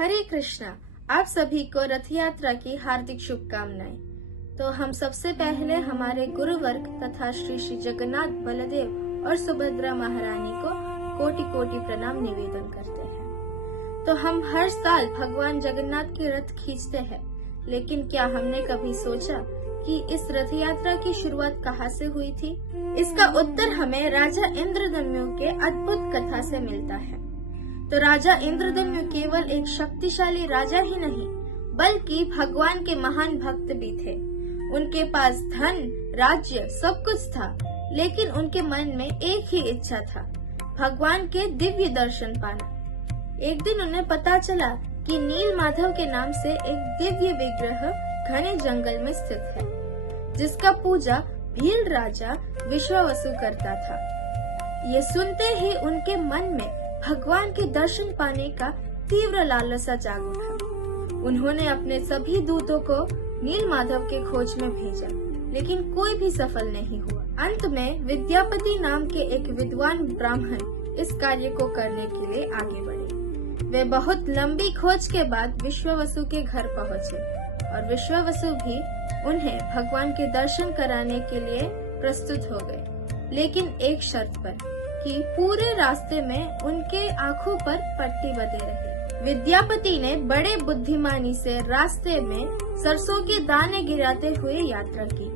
हरे कृष्णा। आप सभी को रथ यात्रा की हार्दिक शुभकामनाएं। तो हम सबसे पहले हमारे गुरुवर्ग तथा श्री श्री जगन्नाथ बलदेव और सुभद्रा महारानी को कोटि कोटि प्रणाम निवेदन करते हैं। तो हम हर साल भगवान जगन्नाथ के रथ खींचते हैं, लेकिन क्या हमने कभी सोचा कि इस रथ यात्रा की शुरुआत कहाँ से हुई थी? इसका उत्तर हमें राजा इंद्रदम्यु के अद्भुत कथा से मिलता है। तो राजा इंद्रदम्यु केवल एक शक्तिशाली राजा ही नहीं, बल्कि भगवान के महान भक्त भी थे। उनके पास धन, राज्य सब कुछ था, लेकिन उनके मन में एक ही इच्छा था, भगवान के दिव्य दर्शन पाना। एक दिन उन्हें पता चला कि नील माधव के नाम से एक दिव्य विग्रह घने जंगल में स्थित है, जिसका पूजा भील राजा विश्वावसु करता था। ये सुनते ही उनके मन में भगवान के दर्शन पाने का तीव्र लालसा जाग उठा। उन्होंने अपने सभी दूतों को नील माधव के खोज में भेजा, लेकिन कोई भी सफल नहीं हुआ। अंत में विद्यापति नाम के एक विद्वान ब्राह्मण इस कार्य को करने के लिए आगे बढ़े। वे बहुत लंबी खोज के बाद विश्वावसु के घर पहुँचे और विश्वावसु भी उन्हें भगवान के दर्शन कराने के लिए प्रस्तुत हो गए, लेकिन एक शर्त पर कि पूरे रास्ते में उनके आंखों पर पट्टी बंधे रही। विद्यापति ने बड़े बुद्धिमानी से रास्ते में सरसों के दाने गिराते हुए यात्रा की,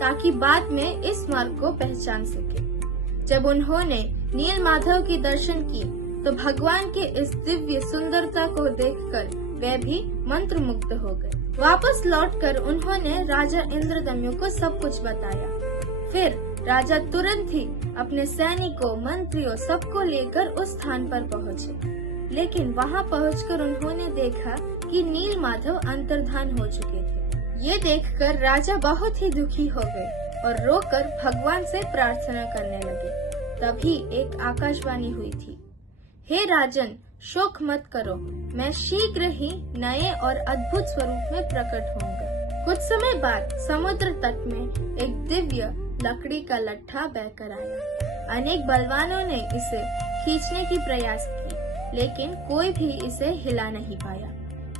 ताकि बाद में इस मार्ग को पहचान सके। जब उन्होंने नील माधव की दर्शन की, तो भगवान के इस दिव्य सुंदरता को देखकर वे भी मंत्र मुग्ध हो गए। वापस लौटकर उन्होंने राजा इंद्रदम्यु को सब कुछ बताया। फिर राजा तुरंत ही अपने सैनिकों, मंत्रियों सबको लेकर उस स्थान पर पहुँचे। लेकिन वहाँ पहुँचकर उन्होंने देखा कि नील माधव अंतर्धान हो चुके थे। ये देखकर राजा बहुत ही दुखी हो गए और रोकर भगवान से प्रार्थना करने लगे। तभी एक आकाशवाणी हुई थी, हे राजन, शोक मत करो, मैं शीघ्र ही नए और अद्भुत स्वरूप में प्रकट होऊंगा। कुछ समय बाद समुद्र तट में एक दिव्य लकड़ी का लट्ठा बहकर आया। अनेक बलवानों ने इसे खींचने की प्रयास की, लेकिन कोई भी इसे हिला नहीं पाया।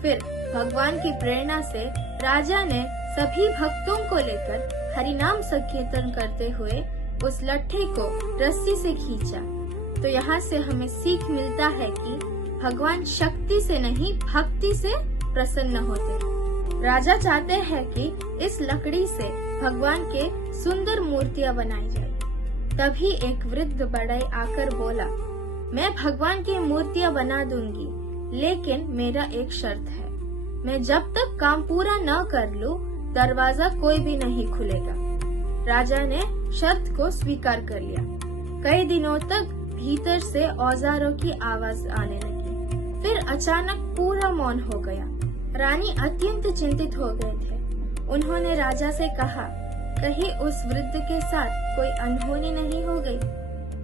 फिर भगवान की प्रेरणा से राजा ने सभी भक्तों को लेकर हरिनाम संकीर्तन करते हुए उस लट्ठे को रस्सी से खींचा। तो यहाँ से हमें सीख मिलता है कि भगवान शक्ति से नहीं, भक्ति से प्रसन्न होते। राजा चाहते हैं कि इस लकड़ी से भगवान के सुंदर मूर्तियां बनाई जाए। तभी एक वृद्ध बढ़ई आकर बोला, मैं भगवान की मूर्तियां बना दूंगी, लेकिन मेरा एक शर्त है, मैं जब तक काम पूरा न कर लूं, दरवाजा कोई भी नहीं खुलेगा। राजा ने शर्त को स्वीकार कर लिया। कई दिनों तक भीतर से औजारों की आवाज आने लगी। फिर अचानक पूरा मौन हो गया। रानी अत्यंत चिंतित हो गए थे। उन्होंने राजा से कहा, कहीं उस वृद्ध के साथ कोई अनहोनी नहीं हो गई।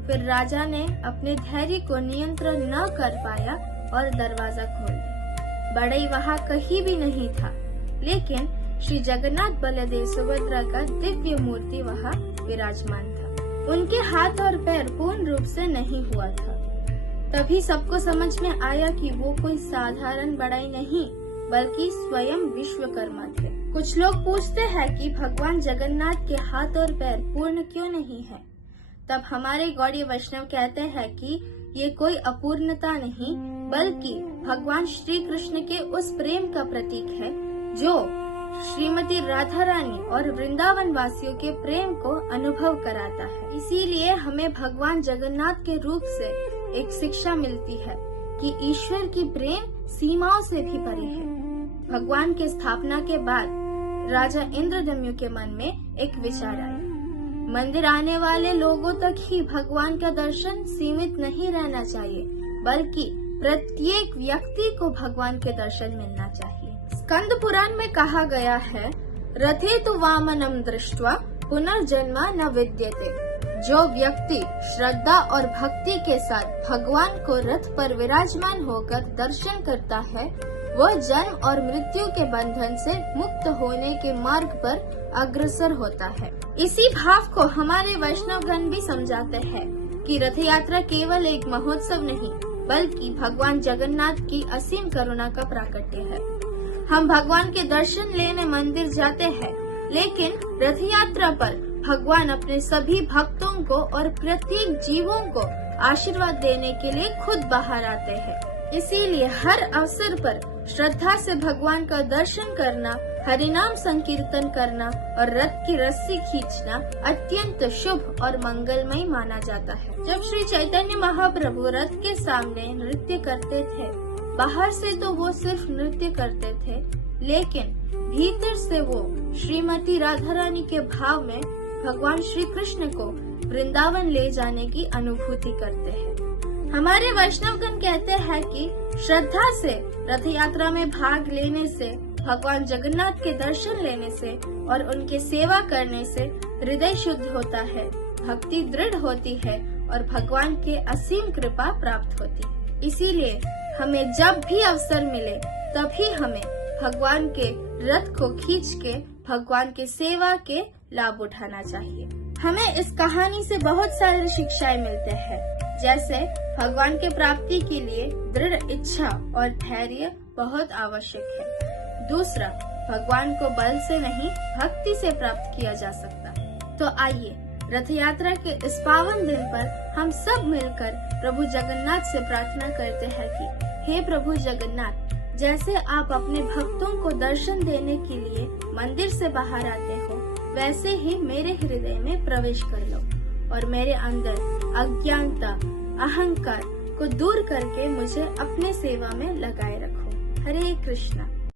फिर राजा ने अपने धैर्य को नियंत्रण न कर पाया और दरवाजा खोल दिया। बढ़ई वहाँ कहीं भी नहीं था, लेकिन श्री जगन्नाथ बलदेव सुभद्रा का दिव्य मूर्ति वहाँ विराजमान था। उनके हाथ और पैर पूर्ण रूप से नहीं हुआ था। तभी सबको समझ में आया कि वो कोई साधारण बढ़ई नहीं, बल्कि स्वयं विश्वकर्मा थे। कुछ लोग पूछते हैं कि भगवान जगन्नाथ के हाथ और पैर पूर्ण क्यों नहीं है? तब हमारे गौड़ीय वैष्णव कहते हैं कि ये कोई अपूर्णता नहीं, बल्कि भगवान श्री कृष्ण के उस प्रेम का प्रतीक है जो श्रीमती राधा रानी और वृंदावन वासियों के प्रेम को अनुभव कराता है। इसीलिए हमें भगवान जगन्नाथ के रूप से एक शिक्षा मिलती है कि ईश्वर की प्रेम सीमाओं से भी परे है। भगवान के स्थापना के बाद राजा इंद्रदम्यु के मन में एक विचार आया, मंदिर आने वाले लोगों तक ही भगवान का दर्शन सीमित नहीं रहना चाहिए, बल्कि प्रत्येक व्यक्ति को भगवान के दर्शन मिलना चाहिए। स्कंद पुराण में कहा गया है, रथे तु वामनम दृष्ट्वा पुनर्जन्म न विद्यते। जो व्यक्ति श्रद्धा और भक्ति के साथ भगवान को रथ पर विराजमान होकर दर्शन करता है, वह जन्म और मृत्यु के बंधन से मुक्त होने के मार्ग पर अग्रसर होता है। इसी भाव को हमारे वैष्णवगण भी समझाते हैं कि रथ यात्रा केवल एक महोत्सव नहीं, बल्कि भगवान जगन्नाथ की असीम करुणा का प्राकट्य है। हम भगवान के दर्शन लेने मंदिर जाते हैं, लेकिन रथ यात्रा पर भगवान अपने सभी भक्तों को और प्रत्येक जीवों को आशीर्वाद देने के लिए खुद बाहर आते हैं। इसीलिए हर अवसर पर श्रद्धा से भगवान का दर्शन करना, हरिनाम संकीर्तन करना और रथ की रस्सी खींचना अत्यंत शुभ और मंगलमय माना जाता है। जब श्री चैतन्य महाप्रभु रथ के सामने नृत्य करते थे, बाहर से तो वो सिर्फ नृत्य करते थे, लेकिन भीतर से वो श्रीमती राधा रानी के भाव में भगवान श्री कृष्ण को वृंदावन ले जाने की अनुभूति करते हैं। हमारे वैष्णवगण कहते हैं कि श्रद्धा से रथ यात्रा में भाग लेने से, भगवान जगन्नाथ के दर्शन लेने से और उनके सेवा करने से हृदय शुद्ध होता है, भक्ति दृढ़ होती है और भगवान के असीम कृपा प्राप्त होती। इसीलिए हमें जब भी अवसर मिले तभी हमें भगवान के रथ को खींच के भगवान के सेवा के लाभ उठाना चाहिए। हमें इस कहानी से बहुत सारी शिक्षाएं मिलते हैं, जैसे भगवान के प्राप्ति के लिए दृढ़ इच्छा और धैर्य बहुत आवश्यक है। दूसरा, भगवान को बल से नहीं भक्ति से प्राप्त किया जा सकता। तो आइए रथ यात्रा के इस पावन दिन पर हम सब मिलकर प्रभु जगन्नाथ से प्रार्थना करते हैं कि हे प्रभु जगन्नाथ, जैसे आप अपने भक्तों को दर्शन देने के लिए मंदिर से बाहर आते हो, वैसे ही मेरे हृदय में प्रवेश कर लो और मेरे अंदर अज्ञानता, अहंकार को दूर करके मुझे अपने सेवा में लगाए रखो। हरे कृष्णा।